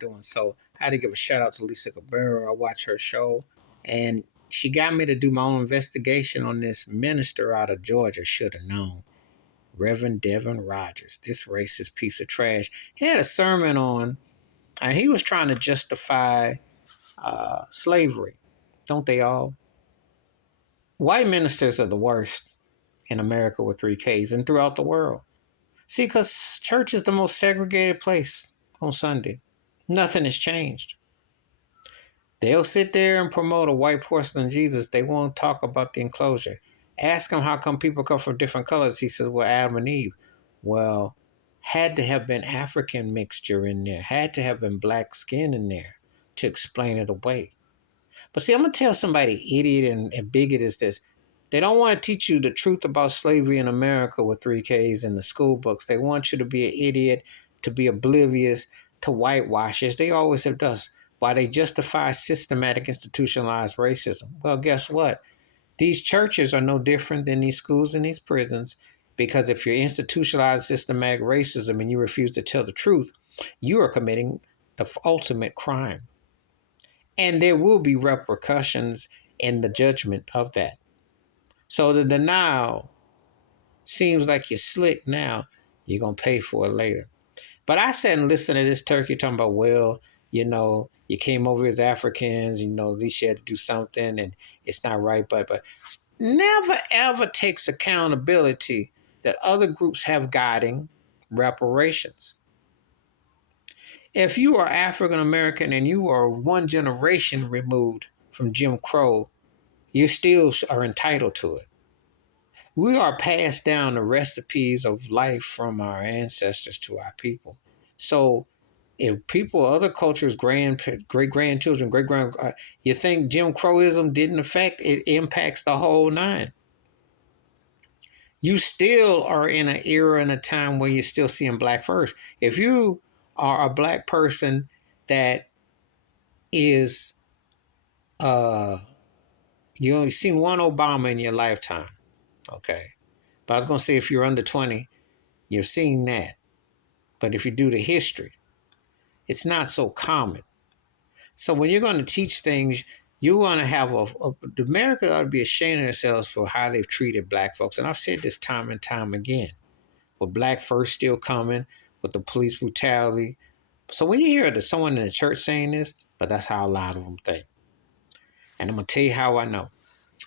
doing. So I had to give a shout out to Lisa Cabrera. I watched her show, and she got me to do my own investigation on this minister out of Georgia. Should have known. Rev Deven Rogers, this racist piece of trash. He had a sermon on, and he was trying to justify slavery. Don't they all? White ministers are the worst in America with 3Ks and throughout the world. See, because church is the most segregated place on Sunday. Nothing has changed. They'll sit there and promote a white porcelain Jesus. They won't talk about the enclosure. Ask him how come people come from different colors. He says, well, Adam and Eve. Well, had to have been African mixture in there. Had to have been black skin in there to explain it away. But see, I'm going to tell somebody idiot and bigot is this. They don't want to teach you the truth about slavery in America with 3Ks in the school books. They want you to be an idiot, to be oblivious, to whitewashes. They always have done. Why they justify systematic institutionalized racism. Well, guess what? These churches are no different than these schools and these prisons, because if you're institutionalized systematic racism and you refuse to tell the truth, you are committing the ultimate crime. And there will be repercussions in the judgment of that. So the denial seems like you're slick now. You're going to pay for it later. But I sat and listened to this turkey talking about, well, you came over as Africans, at least you had to do something and it's not right. But never, ever takes accountability that other groups have gotten reparations. If you are African American and you are one generation removed from Jim Crow, you still are entitled to it. We are passed down the recipes of life from our ancestors to our people. So if people, other cultures, great-grandchildren, you think Jim Crowism didn't affect, it impacts the whole nine. You still are in an era and a time where you're still seeing black first. If you are a black person that is, you only seen one Obama in your lifetime, okay? But I was going to say if you're under 20, you've seen that. But if you do the history, it's not so common. So when you're going to teach things, you want to have America ought to be ashamed of themselves for how they've treated black folks. And I've said this time and time again, with black first still coming, with the police brutality. So when you hear someone in the church saying this, but that's how a lot of them think. And I'm going to tell you how I know.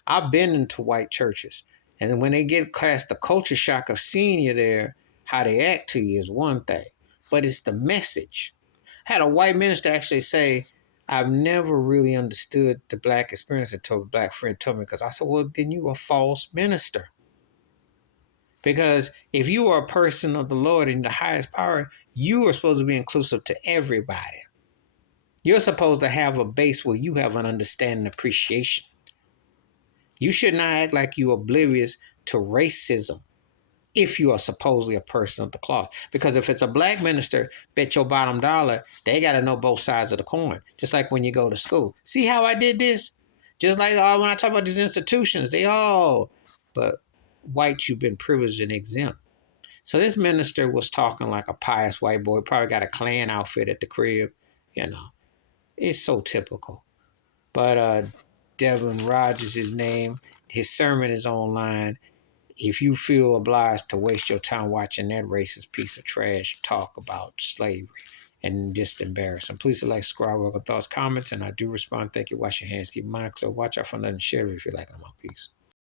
I've been into white churches. And then when they get past the culture shock of seeing you there, how they act to you is one thing. But it's the message. I had a white minister actually say, I've never really understood the black experience until a black friend told me, because I said, well, then you a false minister. Because if you are a person of the Lord in the highest power, you are supposed to be inclusive to everybody. You're supposed to have a base where you have an understanding and appreciation. You should not act like you're oblivious to racism if you are supposedly a person of the cloth. Because if it's a black minister, bet your bottom dollar, they got to know both sides of the coin. Just like when you go to school. See how I did this? Just like when I talk about these institutions, but white, you've been privileged and exempt. So this minister was talking like a pious white boy, probably got a Klan outfit at the crib. It's so typical. But Deven Rogers, his name, his sermon is online. If you feel obliged to waste your time watching that racist piece of trash talk about slavery and just embarrassing, please select, subscribe, welcome thoughts, comments, and I do respond. Thank you. Wash your hands, keep your mind clear, watch out for nothing, share if you like them. Peace.